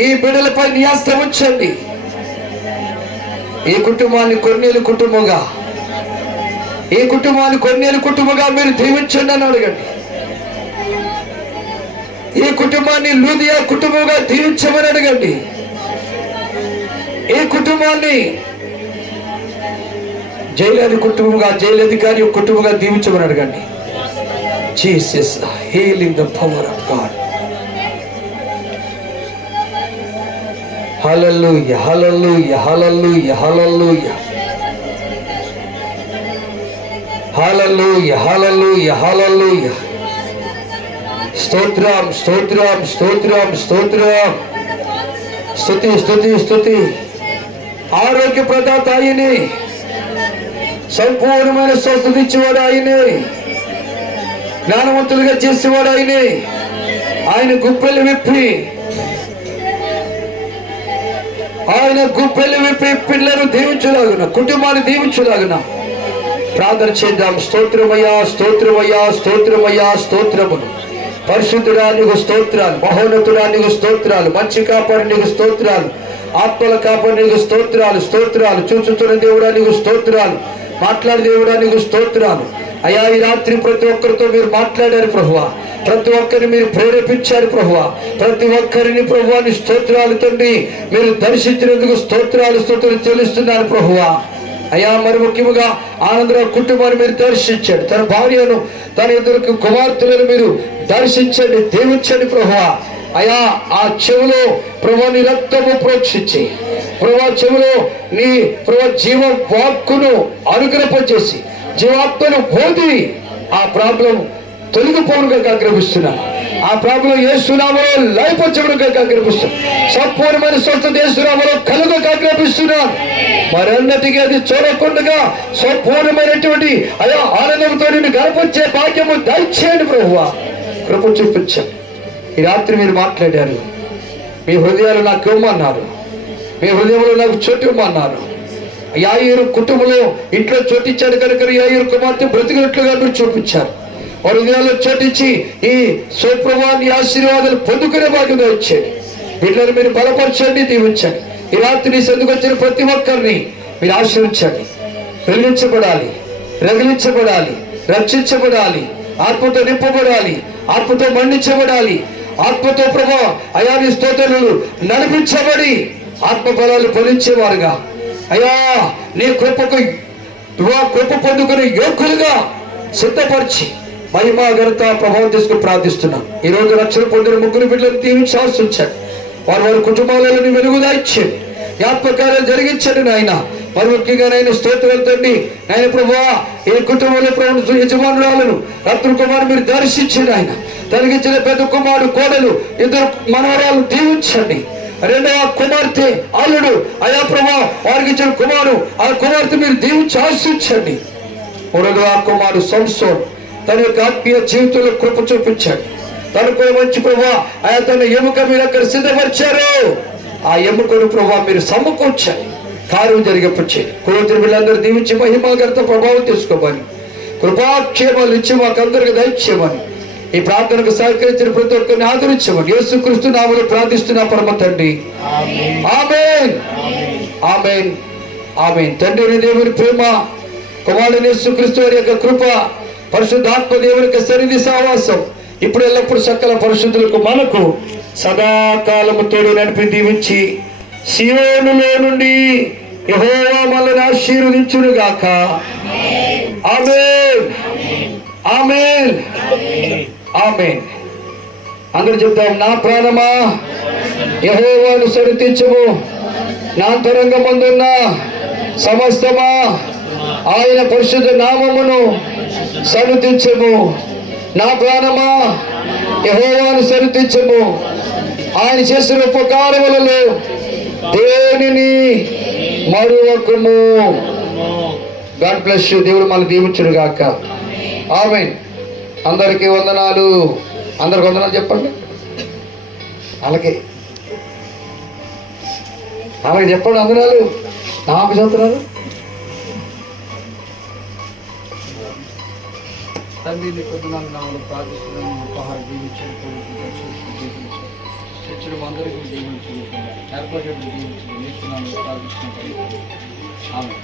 ఈ బిడ్డలపై న్యాసం ఉంచండి. ఈ కుటుంబాన్ని కొన్నేలు కుటుంబంగా ఈ కుటుంబాన్ని కొన్నేలు కుటుంబంగా మీరు దీవించండి అని అడగండి. ఈ కుటుంబాన్ని లూదియా కుటుంబంగా దీవించమని అడగండి. ఈ కుటుంబాన్ని జైలు కుటుంబంగా జైలు అధికారి కుటుంబంగా దీవించమని అడగండి. Jesus healing the power of God hallelujah hallelujah hallelujah hallelujah hallelujah hallelujah hallelujah స్తోత్రం స్తోత్రం స్తోత్రం స్తోత్రం స్తుతి స్థుతి స్థుతి ఆరోగ్య ప్రదాత ఆయనే సంపూర్ణమైన స్వస్థత ఇచ్చేవాడు ఆయనే జ్ఞానవంతులుగా చేసేవాడు ఆయనే ఆయన గుప్పెలు విప్పి ఆయన గుప్పెలు విప్పి పిల్లలు దీవించలాగున కుటుంబాన్ని దీవించలాగున. ప్రార్థన చేద్దాం. స్తోత్రమయ్యా స్తోత్రమయ్యా స్తోత్రమయ్యా స్తోత్రములు. పరిశుద్ధుడా నీకు స్తోత్రాలు మహోన్నతుడా నీకు స్తోత్రాలు మంచి కాపాడు నీకు స్తోత్రాలు ఆత్మల కాపాడు నీకు స్తోత్రాలు స్తోత్రాలు చూచుతున్న దేవుడా నీకు స్తోత్రాలు మాట్లాడే దేవుడా నీకు స్తోత్రాలు. అయ్యా ఈ రాత్రి ప్రతి ఒక్కరితో మీరు మాట్లాడారు ప్రభువా. ప్రతి ఒక్కరిని మీరు ప్రేరేపించారు ప్రభు ప్రతి ఒక్కరిని ప్రభువాని స్తోత్రాలు తండ్రి మీరు దర్శించినందుకు స్తోత్రాలు స్తోత్రం చెల్లిస్తున్నారు ప్రభువా. అయ్యా మరి ముఖ్యముగా ఆనందరావు కుటుంబాన్ని మీరు దర్శించండి. తన భార్యను తన ఇద్దరు కుమార్తెలను మీరు దర్శించండి దీవించండి ప్రభువా. అయా ఆ చెవులో ప్రభు నీ రక్తము ప్రోక్షించి ప్రభా చెవులో నీ ప్రభు జీవ వాక్కును అనుగ్రహించేసి జీవాత్మను బోధి ఆ ప్రాబ్లం తొలగిపోనుగా ఆగ్రహిస్తున్నా ఆ ప్రాబ్లం ఏ సునామలో లైపొచ్చముగా ఆగ్రహిస్తున్నా సంపూర్ణమైన స్వస్థత ఏ సునామలో కలుగక ఆగ్రహిస్తున్నా మరన్నటికి అది చూడకుండా సంపూర్ణమైనటువంటి అయా ఆనందంతో నేను గర్పించే భాగ్యము దయచేయండి ప్రభు కృప చూపించండి. ఈ రాత్రి మీరు మాట్లాడారు. మీ హృదయాలు నాకు ఇవ్వమన్నారు. మీ హృదయంలో నాకు చోటు ఇవ్వమన్నారు. యాయూరు కుటుంబంలో ఇంట్లో చోటిచ్చాడు కనుక యాయూరు కుమార్తె బ్రతికినట్లుగా మీరు చూపించారు. వారి హృదయాల్లో ఈ సుప్రభాన్ని ఆశీర్వాదాలు పొందుకునే భాగ్యంగా వచ్చాడు వీళ్ళని మీరు బలపరచండి దీవించండి. ఈ రాత్రి సందుకు వచ్చిన ప్రతి ఒక్కరిని మీరు ఆశ్రయించండి వెలిగించబడాలి రగిలించబడాలి రక్షించబడాలి ఆత్మతో నింపబడాలి ఆత్మతో మండించబడాలి ఆత్మతో ప్రభా అయాని స్తోత్రులు నడిపించబడి ఆత్మ బలాలు ఫలించేవారుగా. అయ్యా నీ కృపకు కృప పొందుకుని యోగ్యులుగా సిద్ధపరిచి మహిమా ఘనత ప్రభావం తీసుకుని ప్రార్థిస్తున్నాం. ఈ రోజు రక్షణ పొందిన ముగ్గురు బిడ్డలను దీవించి ఆశించండి వారి వారి కుటుంబాలను వెలుగుదా ఇచ్చేది జరిగించండి నాయన. మరి ముఖ్యంగా నాయన స్తోత్రాలు నాయన ప్రభా ఈ కుటుంబంలో ప్రభు యజమానురాలను రత్న కుమారు మీరు దర్శించండి ఆయన తొలగించిన పెద్ద కుమారుడు కోడలు ఇద్దరు మనవరాలు దీవించండి. రెండవ కుమార్తె అల్లుడు అయా ప్రభా వారికి ఇచ్చిన కుమారు ఆ కుమార్తె మీరు దీవించి ఆశించండి మూడవ ఆ కుమారుడు సంసోన్. తన యొక్క ఆత్మీయ జీవితంలో కృప చూపించాడు. తనకు మంచి ప్రభా ఆయన తన ఎముక మీరు అక్కడ సిద్ధపరిచారు. ఆ ఎముకను ప్రభా మీరు సమకూర్చాలి. కార్యం జరిగపరిచేది కులతులు వీళ్ళందరూ దీవించి మహిమాగర్త ప్రభావం తీసుకోమని. కృపాక్షేమాలు ఇచ్చి మాకందరికి దయచేయమని. ఈ ప్రార్థనకు సహకరించిన ప్రతి ఒక్కరిని ఆదరించమని. యేసుక్రీస్తు నామలు ప్రార్థిస్తున్నా పరమ తండ్రి. ఆమెన్. ఆమెన్. ఆమెన్. తండ్రి దేవుని ప్రేమ కుమారుని యేసుక్రీస్తు వారి యొక్క కృప పరిశుద్ధాత్మ దేవునికి సరిది సావాసం. ఇప్పుడు ఎల్లప్పుడు సకల పరిశుద్ధులకు మనకు సదాకాలము తోడు నడిపి దీవించి శివోనులో నుండి యహోవా మనల్ని ఆశీర్వదించును గాక ఆమెన్. ఆమెన్. ఆమేన్. అందరు చెప్తాం నా ప్రాణమా? యహోవాను సరితించము నా అంతరంగమందున్న సమస్తమా? ఆయన పరిశుద్ధ నామమును సరితించము నా ప్రాణమా? యహోవాను సరితించము ఆయన చేసిన ఉపకారములలో దేనిని మరువకము? గాడ్ బ్లెస్ దేవుడు మన దీవించుడు గాక ఆమె అందరికీ వందనాలు. అందరికి వందనాలు చెప్పండి. అలాగే. అలాగే చెప్పండి వందనాలు. నాకు చెప్తున్నారు తండ్రి నీ పొద్దునాలు నామలు ప్రార్థిస్తున్నాను ఉపహార దీవించాను చర్చలు అందరికీ దీవించండి ఏర్పాటు దీవించి నేర్చుకున్నాను ప్రార్థిస్తున్నాను ఆమె